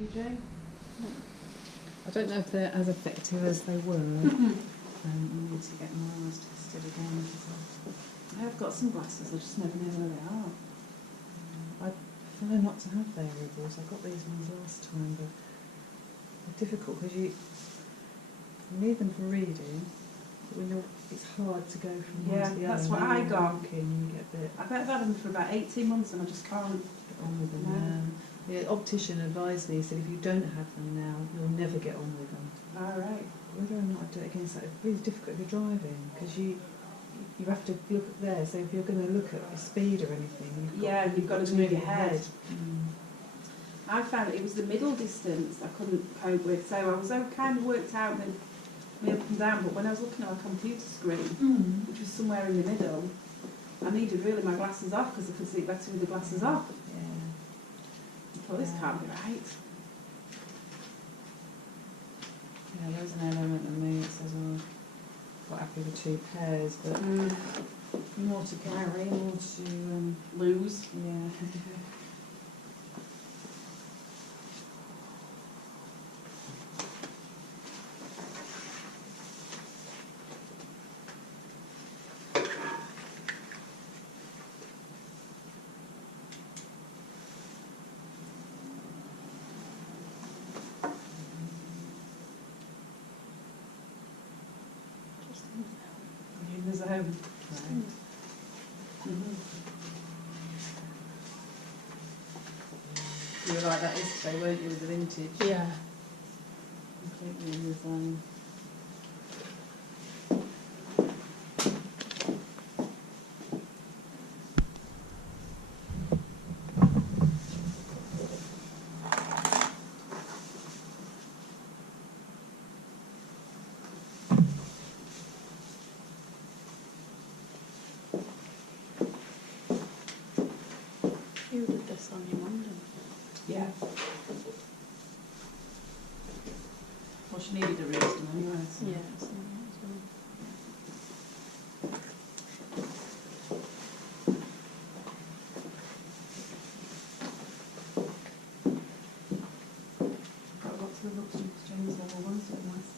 You, Jane? I don't know if they're as effective as they were. I need to get my eyes tested again. I have got some glasses, I just never know where they are. I prefer not to have variables. I got these ones last time, but they're difficult because you need them for reading. But when it's hard to go from one to the other. That's what I got. You get a bit. I bet I've had them for about 18 months and I just can't Get on with them. No. The optician advised me, he said if you don't have them now, you'll never get on with them. All right. Whether or not I do it against that, it's really difficult if you're driving because you have to look at there. So if you're going to look at the speed or anything, you've got to move your head. Mm. I found it was the middle distance I couldn't cope with, so I was kind of worked out with me up and down, but when I was looking at a computer screen, which was somewhere in the middle, I needed really my glasses off because I could see better with the glasses off. I thought, this can't be right. Yeah, there's an element of me that says, oh, I'm quite happy with 2 pairs, but more to carry, more to Lose. yeah. There's a home. You were like that yesterday, weren't you, with the vintage? Yeah. Completely in the zone. You did this on your Monday. Yeah. Well, she needed a reason anyway. So. Yeah. Got lots of books and exchange level ones that are nice.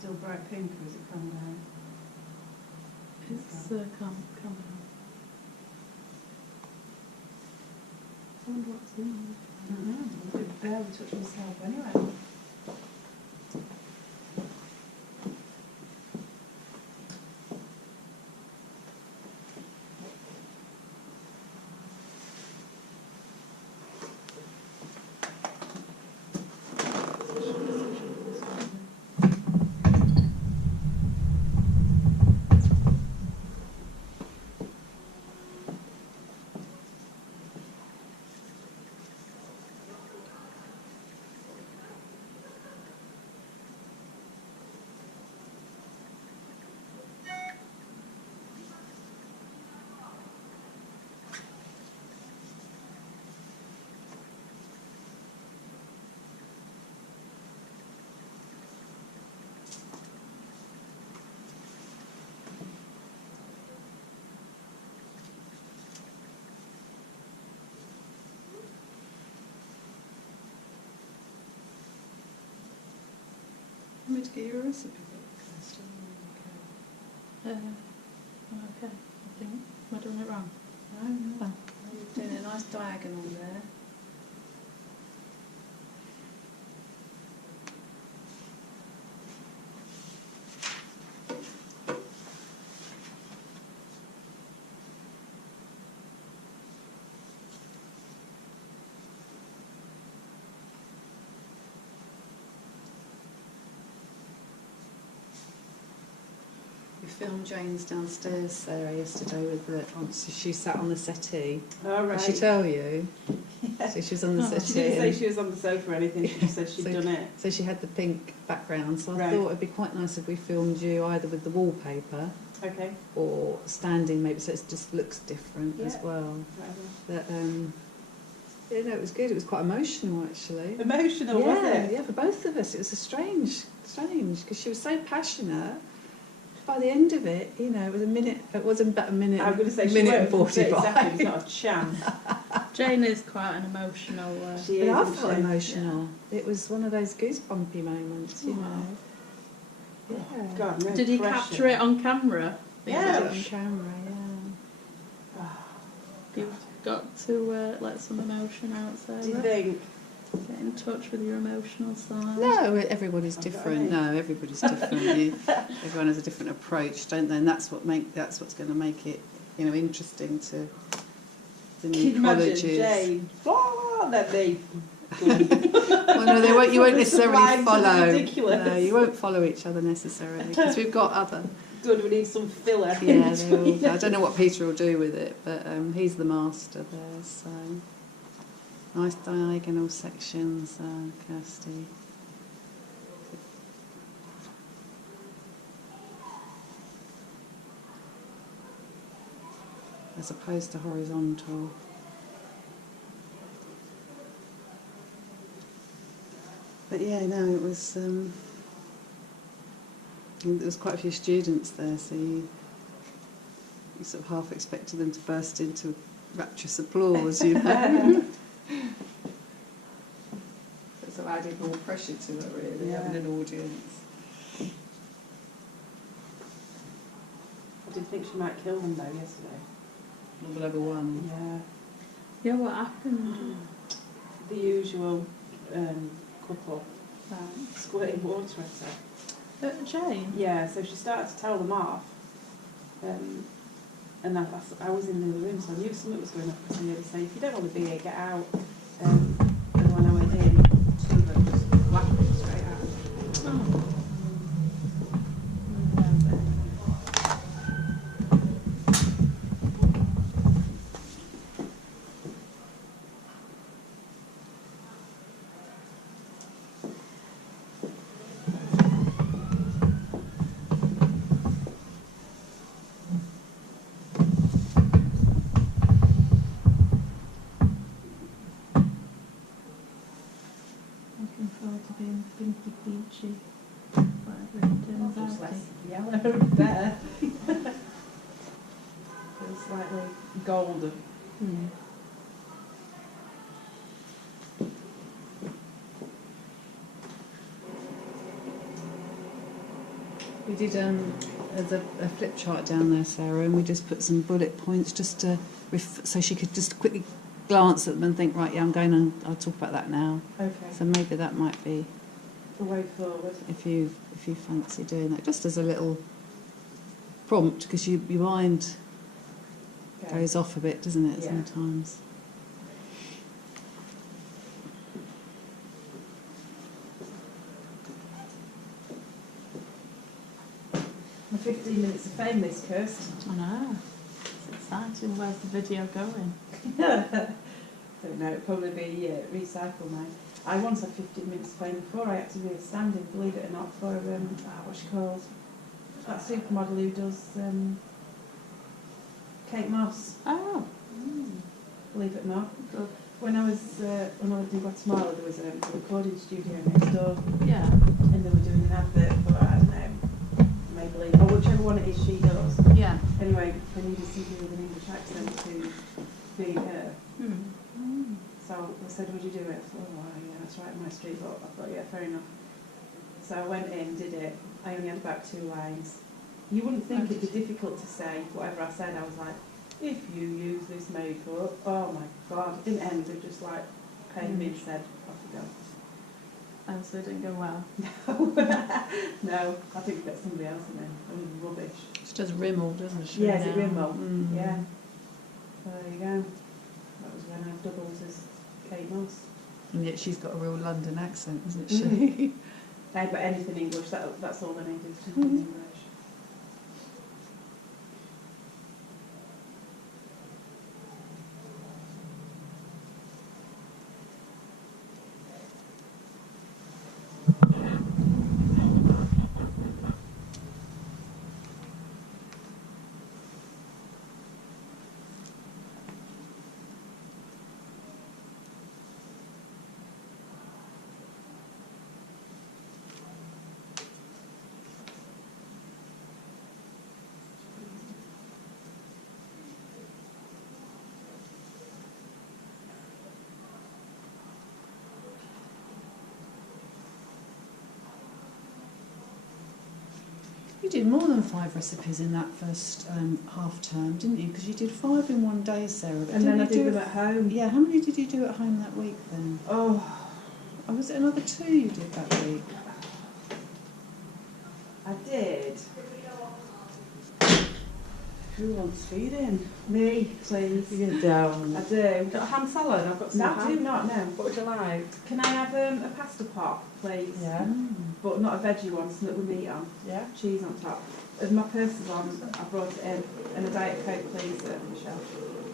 Still bright pink, or has it come down? It's come out. I wonder what's in I don't know. I could barely touch myself anyway. Want me to get you a recipe book? Okay, I think. Am I doing it wrong? No. Oh. You're doing a nice diagonal there. We filmed Jane's downstairs, Sarah, yesterday with the. She sat on the settee. All right. Did she tell you? So she was on the Oh. settee. She didn't say she was on the sofa or anything, she just said she'd So- done it. So she had the pink background. So I Right. thought it'd be quite nice if we filmed you either with the wallpaper Okay, or standing, maybe, so it just looks different as Yeah. well. whatever. But yeah, no, it was good. It was quite emotional actually. Emotional, yeah, was it? yeah, for both of us, it was a strange, because she was so passionate. By the end of it, you know, it was a minute. It wasn't but a minute. I'm going to say she minute and won't for 30 45. seconds, not a chance. Jane is quite an emotional. She But is, I isn't felt she? emotional. It was one of those goosebumpy moments, you know. Yeah. God, no Did he pressure. capture it on camera? Yeah. On camera, yeah. You've got to let some emotion out, Sarah. Do you think? Get in touch with your emotional side. No, everybody's I've got different. it. No, everybody's different. Everyone has a different approach, don't they? And that's what's going to make it, you know, interesting to the Can new you imagine colleges. Jane? Oh, that they. Well, no, they won't. You won't The necessarily sublime to the follow. ridiculous. No, you won't follow each other necessarily because we've got other. Good, we need some filler. Yeah, they will. I don't know what Peter will do with it, but he's the master there. So nice diagonal sections, Kirsty. As opposed to horizontal. But yeah, no, it was. There was quite a few students there, so you sort of half expected them to burst into rapturous applause, you know. So it's added more pressure to it, really, Yeah. having an audience. I did think she might kill them though yesterday. Level 1. Yeah. Yeah, what happened? The usual couple Right. squirting water at her. Jane? Yeah, so she started to tell them off. And I was in the other room, so I knew something was going on. Because they say, if you don't want to be here, get out. And when I went in, two of them just laughed straight out. Oh. Looking forward to being pinky peachy. Whatever it turns Just out to less yellow, better. Feels slightly golden. Hmm. We did there's a flip chart down there, Sarah, and we just put some bullet points just to so she could just quickly glance at them and think, right, yeah, I'm going on. I'll talk about that now. Okay. So maybe that might be The way forward. if you fancy doing that, just as a little prompt, because your mind Okay. goes off a bit, doesn't it? Yeah. Sometimes. My 15 minutes of fame, this cursed. I know. It's exciting. Where's the video going? Don't know, it'll probably be recycle now. I once had 15 minutes of fame before. I had to do a stand-in, believe it or not, for what's she called? That supermodel who does Kate Moss. Oh. Believe it or not. Good. When I lived in Guatemala, there was a recording studio next door, Yeah. and they were doing an advert for, I don't know, Maybelline, or whichever one it is she does. Yeah. Anyway, they needed somebody with an English accent to be her. Hmm. So I said, would you do it? I thought, oh, well, yeah, that's right in my street, but I thought, yeah, fair enough. So I went in, did it. I only had about 2 lines. You wouldn't think it'd be difficult to say whatever I said. I was like, if you use this makeup, oh my God. It didn't end, they just like paid me and said, off you go. And so it didn't go well. No, I think that's somebody else in there. It was rubbish. She does Rimmel, doesn't she? Yeah, is it now? Rimmel? Mm. Yeah. So there you go. That was when I doubled as Kate Moss. And yet she's got a real London accent, isn't Mm. she? But anything English, that's all they need is something English. You did more than 5 recipes in that first half term, didn't you? Because you did 5 in one day, Sarah. But And then I you did do them at home. Yeah, how many did you do at home that week then? Oh, Oh, was it another 2 you did that week? I did. Who wants feeding? Me, please. You don't. I do. Got a ham salad? I've got some No, I ham. do not know. What would you like? Can I have a pasta pot, please? Yeah. But not a veggie one, something with meat on. Yeah. Cheese on top. As my purse is on, I brought it in. And a Diet Coke, please, Michelle.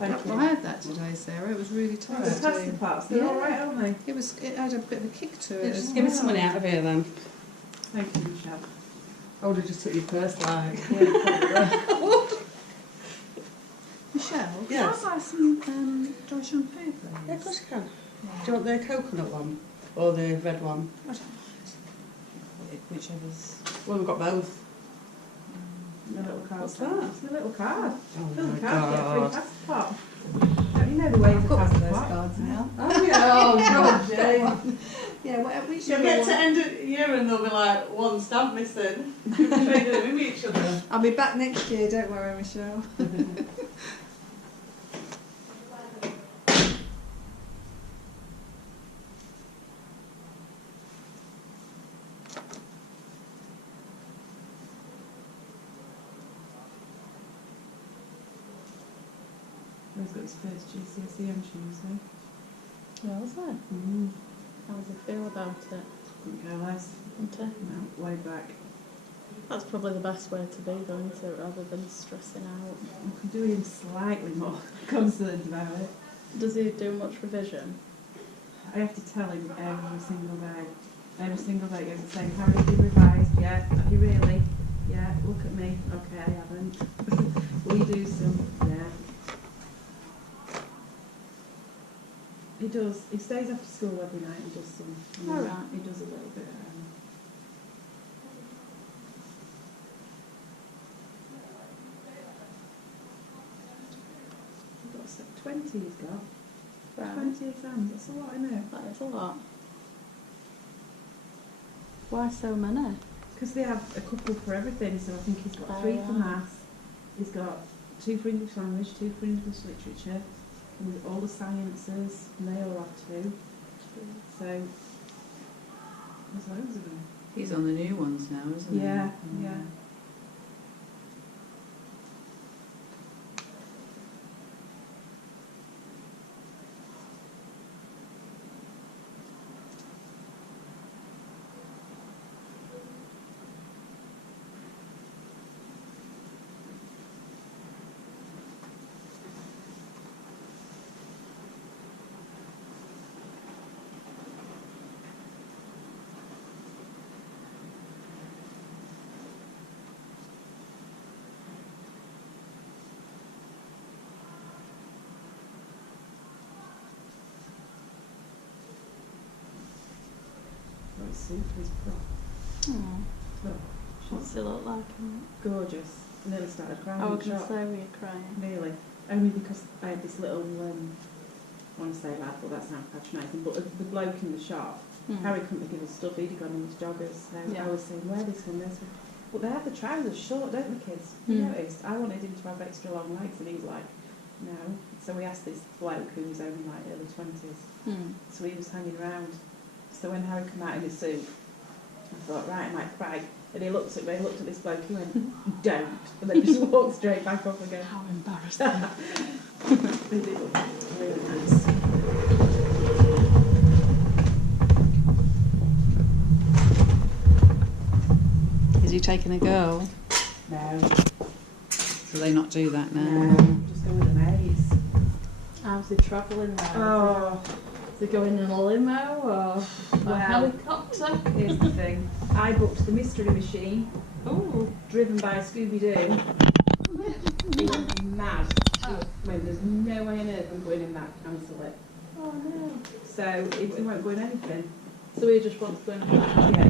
Thank you. I had that today, Sarah. It was really The tasty. pasta pots, they're Yeah. all right, aren't they? It had a bit of a kick to it. Just as give me well. some money out of here then. Thank you, Michelle. I would have just took your purse like. Yeah, probably. Michelle, Yes. can I buy some dry shampoo, please? Yeah, of course you can. Yeah. Do you want the coconut one? Or the red one? I don't mind. Whichever's... Well, we've got both. My little card. What's that? It's my little card. Oh Fill my the card, get a free god. pasta pot. Don't you know the ways I've of got pasta those pot? cards now. Oh yeah, oh god, yeah. Yeah, You'll whichever get one. to end of the year and there'll be like one stamp missing. We'll be trading with each other. I'll be back next year, don't worry, Michelle. He's got his first GCSE on Tuesday. Well, was it? How does he feel about it? Couldn't care less. Isn't it? No, way back. That's probably the best way to be, though, isn't it? Rather than stressing out. I could do him slightly more concerned about it. Does he do much revision? I have to tell him every single day. Every single day, he's saying, how have you revised? Yeah. Have you really? Yeah. Look at me. Okay, I haven't. Will you do some? Yeah. He does. He stays after school every night and does some. All right. He does a little bit. He's got 20. He's got Right. 20 exams. That's a lot, isn't it? That is a lot. Why so many? Because they have a couple for everything. So I think he's got Oh, 3 for yeah. maths. He's got 2 for English language, 2 for English literature, and all the sciences. And they all have 2. So there's loads of them. He's on the new ones now, isn't he? Yeah, yeah. Well, it's super. He's Oh, Look, what's she's he look like? gorgeous. I nearly started crying I in was the going to shop. say, were you crying? Really. Only because I had this little, I want to say lad, but that sounds patronising, but the bloke in the shop, Harry couldn't give us stuff, he'd gone in his joggers, so Yeah. I was saying, wear this one, this one. But they have the trousers short, don't the kids? You noticed? I wanted him to have extra long legs, and he's like, no. So we asked this bloke, who was only like early 20s, so he was hanging around. So when Harry came out in his suit, I thought, right, I might cry. And he looked at me, looked at this bloke, he went, don't. And then just walked straight back off again. How embarrassing. They did look really nice. Is he taking a girl? No, Do they not do that now? no, just go with the maze. How's he travelling there? Oh, Is he going in a limo or a Well, helicopter? here's the thing. I booked the Mystery Machine, Oh, driven by Scooby-Doo. He's mad. I mean, there's no way on earth I'm going in that, cancel it. oh no. So he won't go in anything. So he just wants to go in a car? Yeah,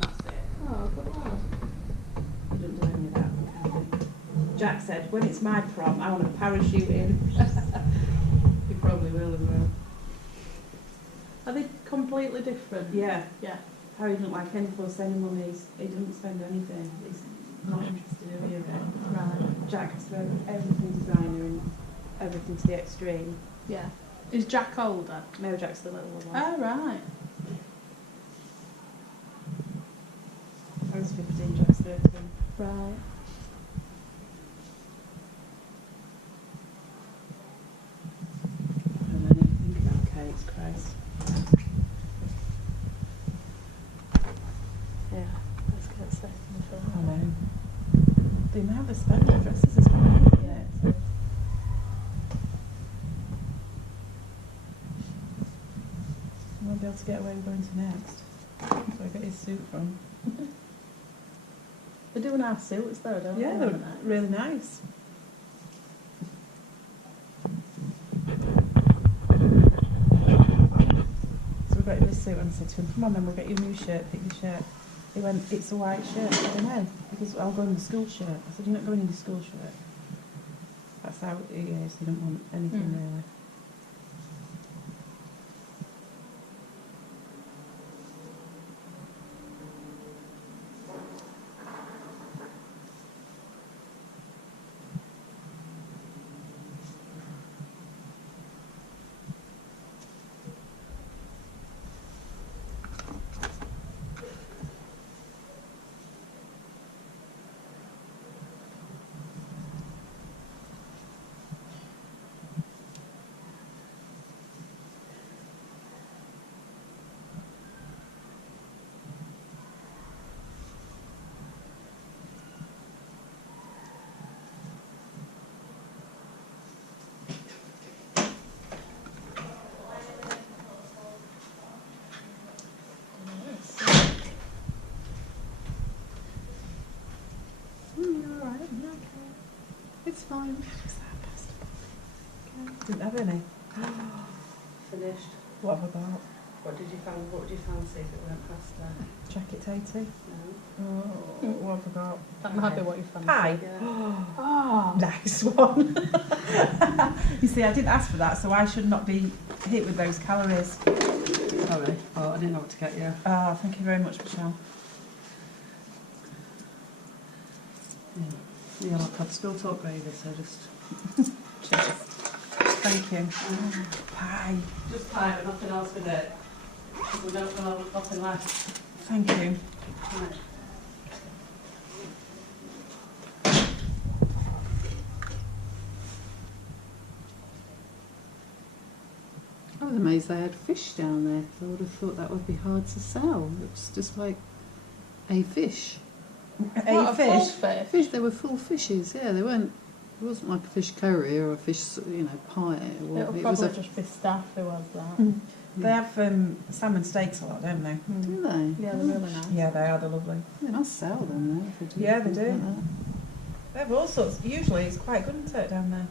that's it. Oh, good lad. He doesn't do any of that. camping. Jack said, when it's my prom, I want a parachute in. He probably will as well. Are they completely different? Yeah, Yeah. Harry didn't like any fuss anymore. He didn't spend anything. He's not interested in any of it. Right. Jack has to have everything designer and everything to the extreme. Yeah. Is Jack older? No, Jack's the little one. Oh, right. I was 15, Jack's 13. Right. And then you think about Kate's Christ. Yeah. Let's get set in the I film. know. The amount they spend on dresses is crazy. Yeah, it is. I won't be able to get away with going to Next. So I get his suit from. They're doing our suits though, don't Yeah, they? they're Aren't they? really nice. So we got him this suit and I said to him, come on then, we'll get you a new shirt, pick your shirt. He went, it's a white shirt. I said, no, because I'll go in the school shirt. I said, you're not going in your school shirt. That's how he is, he don't want anything really. You're alright, yeah, okay. It's fine. Didn't have any. Finished. What have I got? What did you fancy if it went faster? Jacket 80. No. Oh, what have I got? That might be what you fancy. Pie. Yeah. Oh, nice one. You see, I didn't ask for that, so I should not be hit with those calories. Sorry. Oh, I didn't know what to get you. Ah, thank you very much, Michelle. Yeah, like I've still talk gravy, so just... Cheers. Thank you. Pie. Just pie, but nothing else with it. We don't want nothing left. Thank you. Right. I was amazed they had fish down there. I would have thought that would be hard to sell. It's just like a fish. A fish. Fish. Fish, they were full fishes, yeah, they weren't, it wasn't like a fish curry or a fish, pie. It'll It probably was a, just be staff who has that. They have salmon steaks a lot, don't they? do they? Yeah, they're really nice. Yeah, they are. They're lovely. They must sell them there. If they do Yeah, they things do. like that. They have all sorts. Usually it's quite good, isn't it, down there?